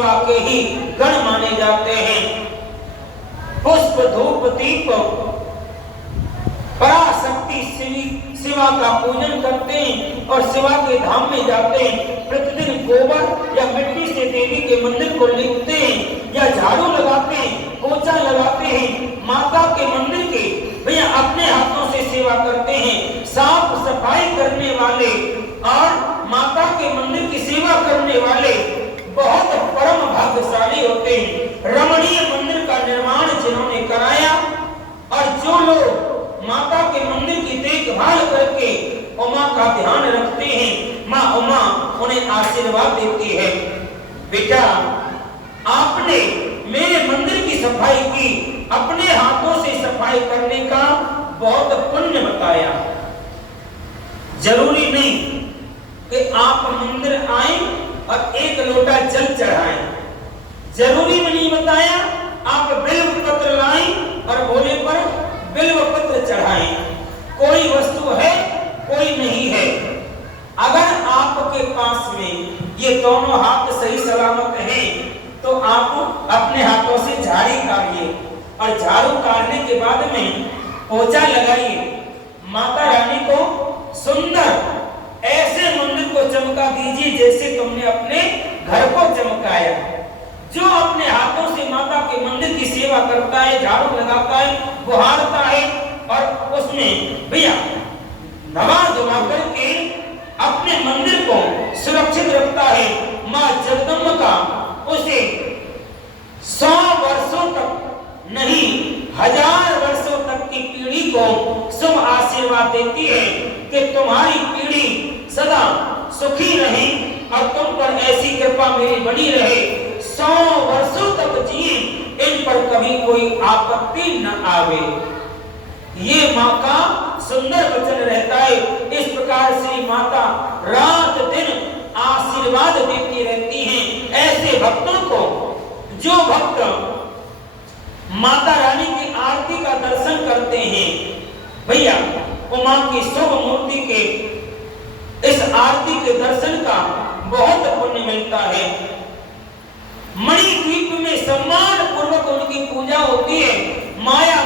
सेवा के ही गण माने जाते हैं। पुष्प धूप दीप पराशक्ति शिवा का पूजन करते हैं और शिवा के धाम में जाते हैं। प्रतिदिन गोबर या मिट्टी से देवी के मंदिर को लिपते हैं या झाड़ू लगाते हैं, पोछा लगाते हैं। माता के मंदिर के भैया अपने हाथों से सेवा करते हैं। साफ सफाई करने वाले और माता के मंदिर की सेवा करने वाले बहुत परम भाग्यशाली होते हैं। रमणीय मंदिर का निर्माण जिन्होंने कराया और जो लोग माता के मंदिर की देखभाल करके उमा का ध्यान रखते हैं, माँ उमा उन्हें आशीर्वाद देती है। बेटा, आपने मेरे मंदिर की सफाई की, अपने हाथों से सफाई करने का बहुत पुण्य बताया। जरूरी नहीं कि आप मंदिर आए और एक लोटा जल चढ़ाएं। जरूरी में नहीं बताया आप बिल्व पत्र लाएं और भोले पर बिल्व पत्र चढ़ाएं। कोई वस्तु है, कोई नहीं है। अगर आपके पास में ये दोनों हाथ सही सलामत हैं, तो आप अपने हाथों से झाड़ी काटिए और झाड़ू काटने के बाद में पोछा लगाइए। माता रानी को सुंदर ऐसे मंदिर को चमका दीजिए जैसे तुमने अपने घर को चमकाया। जो अपने हाथों से माता के मंदिर की सेवा करता है, झाड़ू लगाता है, बुहारता है और उसमें भैया नवा धुला करके अपने मंदिर को सुरक्षित रखता है, माँ जगदम्बा उसे 100 वर्षों तक नहीं 1000 वर्षों तक की पीढ़ी को शुभ आशीर्वाद देती है कि तुम्हारी पीढ़ी सदा सुखी रहे और तुम पर ऐसी कृपा मेरी बनी रहे। 100 वर्षों तक जिए, इन पर कभी कोई आपत्ति न आवे। ये माँ का सुंदर वचन रहता है। इस प्रकार श्री माता रात दिन आशीर्वाद देती रहती हैं ऐसे भक्तों को। जो भक्त माता रानी की आरती का दर्शन करते हैं, भैया उमा की शुभ मूर्ति के इस आरती के दर्शन का बहुत पुण्य मिलता है। मणिद्वीप में सम्मान पूर्वक उनकी पूजा होती है। माया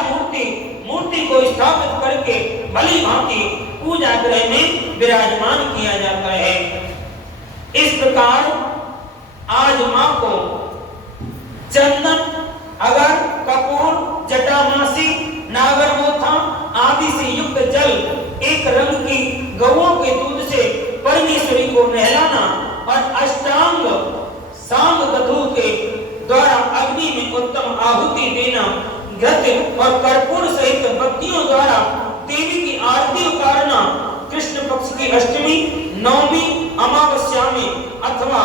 मूर्ति को स्थापित करके भली भांति पूजा गृह में विराजमान किया जाता है। इस प्रकार आज मां को चंदन, अगर, कपूर, जटामासी, नागरमोथा आदि से युक्त जल, एक रंग की गौओं के दूध से परमेश्वरी को नहलाना और अष्टांग सांग गधू के द्वारा अग्नि में उत्तम आहुति देना, घृत और कर्पूर सहित बत्तियों द्वारा देवी की आरती उतारना, कृष्ण पक्ष की अष्टमी, नवमी, अमावस्या में अथवा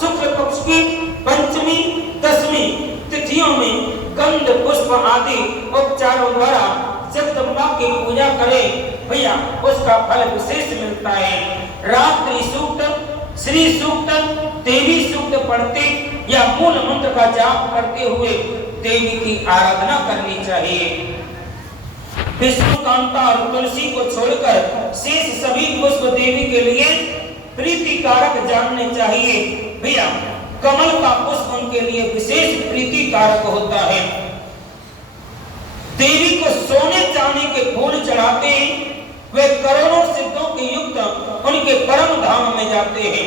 शुक्ल पक्ष की पंचमी, दसवीं तिथियों में गंध पुष्प आदि उपचारों द्वारा जगदम्बा की पूजा करे, भैया उसका फल विशेष मिलता है। रात्रि सूक्त, श्री सूक्त, देवी सूक्त पढ़ते या मूल मंत्र का जाप करते हुए देवी की आराधना करनी चाहिए। विष्णु कांता और तुलसी को छोड़कर शेष सभी पुष्प देवी के लिए प्रीति कारक जानने चाहिए। भैया कमल का पुष्प उनके लिए विशेष प्रीति कारक होता है। देवी को सोने चांदी के फूल चढ़ाते हैं, वे करोड़ों सिद्धों के युक्त उनके परम धाम में जाते हैं।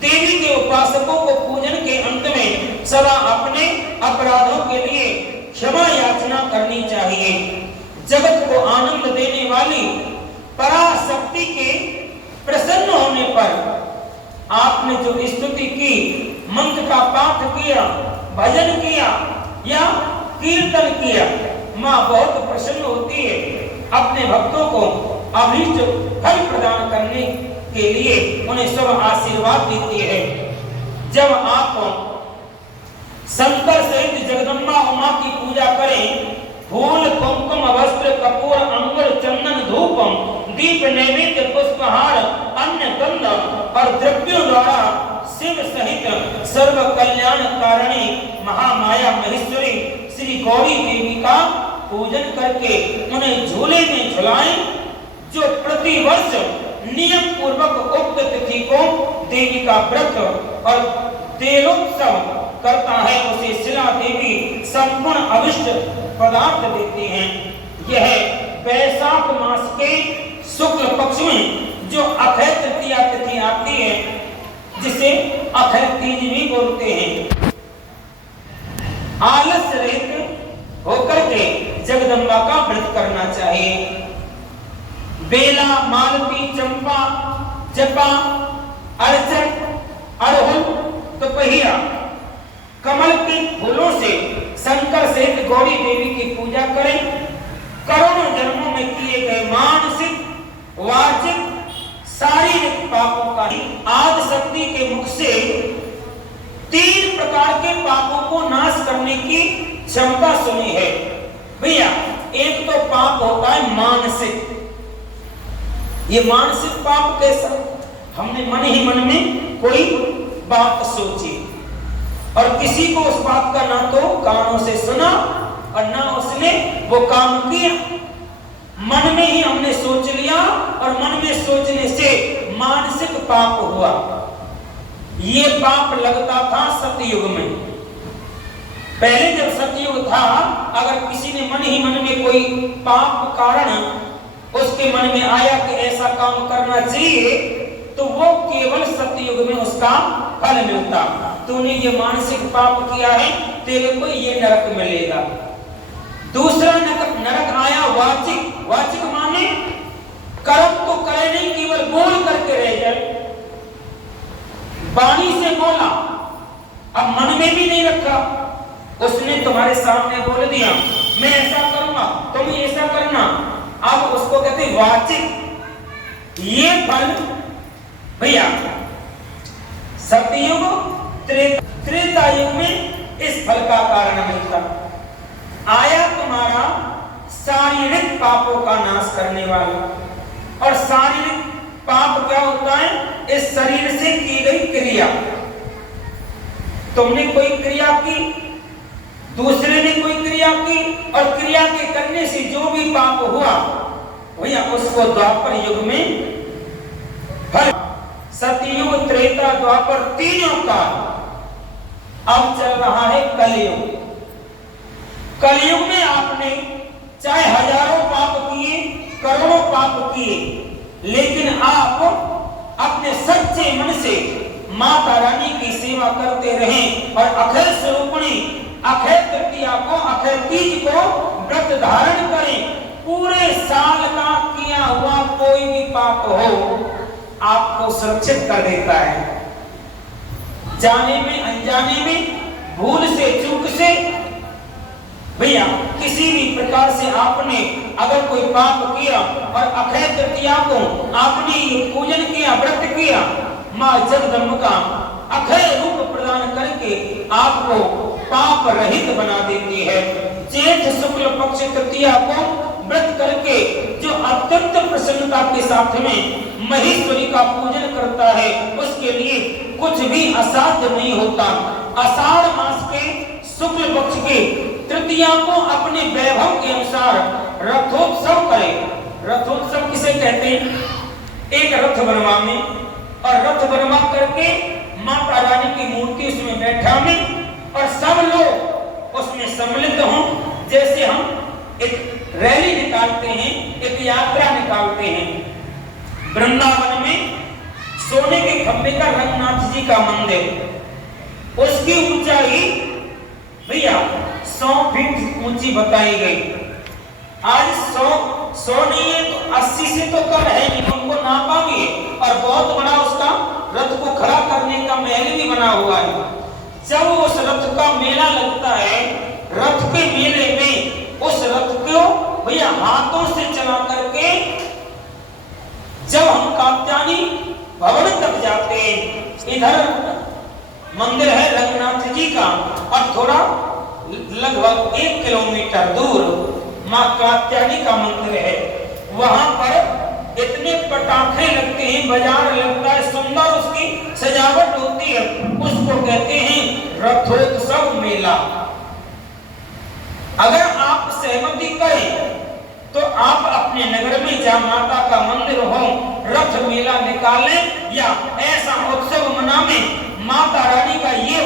देवी के उपासकों को पूजन के अंत में सदा अपने अपराधों के लिए क्षमा याचना करनी चाहिए। जगत को आनंद देने वाली पराशक्ति के प्रसन्न होने पर आपने जो स्तुति की, मंत्र का पाठ किया, भजन किया या कीर्तन किया, माँ बहुत प्रसन्न होती है। अपने भक्तों को अभीष्ट फल प्रदान करने के लिए उन्हें सब आशीर्वाद देती है। जब आप शंकर सहित जगदम्बा उमा की पूजा करें, फूल, कुमकुम, वस्त्र, कपूर, अंगुर, चंदन, धूपम, दीप, नैवेद्य, पुष्पहार, अन्न, गंध और द्रव्यों द्वारा शिव सहित सर्व कल्याण कारिणी महामाया महेश्वरी श्री गौरी देवी का पूजन करके उन्हें झूले में झुलाएं। जो प्रतिवर्ष नियम पूर्वक उक्त तिथि को देवी का व्रत और तेलोत्सव करता है उसे शिला देवी संपूर्ण अविष्ट पदार्थ देती हैं। यह वैशाख मास के शुक्ल पक्ष में जो अक्षय तृतीया तिथि आती है, जिसे अक्षय तीज भी बोलते हैं, आलस्य रहित होकर के जगदम्बा का व्रत करना चाहिए। बेला, मालती, चंपा, जपा, अर्चन, अड़हुल, दोपहिया, कमल के फूलों से शंकर सहित गौरी देवी की पूजा करें। करोड़ों जन्मों में किए गए मानसिक, वाचिक, शारीरिक पापों का आदि शक्ति के मुख से 3 प्रकार के पापों को नाश करने की क्षमता सुनी है। भैया, एक तो पाप होता है मानसिक। ये मानसिक पाप कैसा? हमने मन ही मन में कोई बात सोची और किसी को उस बात का ना तो कानों से सुना और ना उसने वो काम किया। मन में ही हमने सोच लिया और मन में सोचने से मानसिक पाप हुआ। ये पाप लगता था सतयुग में। पहले जब सतयुग था, अगर किसी ने मन ही मन में कोई पाप कारण उसके मन में आया कि ऐसा काम करना चाहिए, तो वो केवल सतयुग में उसका फल मिलता। तूने ये मानसिक पाप किया है, तेरे को ये नरक मिलेगा। दूसरा नरक आया वाचिक। वाचिक माने कर्म तो करे नहीं, केवल बोल करके रह जाए। वाणी से बोला, अब मन में भी नहीं रखा। उसने तुम्हारे सामने बोल दिया मैं ऐसा करूंगा, तुम ऐसा करना। अब उसको कहते हैं वाचिक। ये फल भैया सतयुग, त्रेता युग में इस फल का कारण मिलता। आया तुम्हारा शारीरिक पापों का नाश करने वाला। और शारीरिक पाप क्या होता है? इस शरीर से की गई क्रिया। तुमने कोई क्रिया की, दूसरे ने कोई क्रिया की, और क्रिया के करने से जो भी पाप हुआ भैया उसको द्वापर युग में फल। सतयुग, त्रेता, द्वापर तीनों का अब चल रहा है कलयुग। कलयुग में आपने चाहे हजारों पाप किए, करोड़ों पाप किए, लेकिन आप अपने सच्चे मन से माता रानी की सेवा करते रहें और अक्षय स्वरूपिणी अक्षय तृतीया को, अक्षय तीज को व्रत धारण करें। पूरे साल का किया हुआ कोई भी पाप हो आपको सुरक्षित कर देता है। जाने में, अनजाने में, भूल से, चूक से भैया किसी भी प्रकार से आपने अगर कोई पाप किया और अक्षय तृतीया को आपने पूजन किया, व्रत किया, मां जगदम्बा का अक्षय रूप प्रदान करके आपको पाप रहित बना देती है। जेठ शुक्ल पक्ष तृतीया को व्रत करके जो अत्यंत प्रसन्नता के साथ में महेश्वरी का पूजन करता है, उसके लिए कुछ भी असाध्य नहीं होता। आषाढ़ मास के शुक्ल पक्ष के तृतीया को अपने वैभव के अनुसार रथोत्सव करे। रथोत्सव किसे कहते हैं? एक रथ बनवा में, और रथ बनवा करके माता रानी की मूर्ति उसमें बैठा में और सब लोग उसमें सम्मिलित हों। जैसे हम एक रैली निकालते हैं, एक यात्रा निकालते हैं। वृंदावन में सोने के खंभे का रंगनाथ जी का मंदिर, उसकी ऊंचाई भैया 100 फीट ऊंची बताई गई। आज 100 नहीं है तो 80 से तो कम है, नहीं उनको नापा भी है और बहुत बड़ा उसका रथ को खड़ा करने का महल भी बना हुआ है। जब उस रथ का मेला लगता है, रथ के मेले में उस रथ को भैया हाथों से चला करके जब हम कात्यायनी भवन तक जाते हैं, इधर मंदिर है रंगनाथ जी का और थोड़ा लगभग 1 किलोमीटर दूर मां कात्यायनी का मंदिर है। वहां पर इतने पटाखे लगते हैं, बाजार लगता है, सुंदर उसकी सजावट होती है, उसको कहते हैं रथोत्सव मेला। अगर आप सहमति करें तो आप अपने नगर में जहाँ माता का मंदिर हो रथ मेला निकालें या ऐसा उत्सव मनावें। माता रानी का ये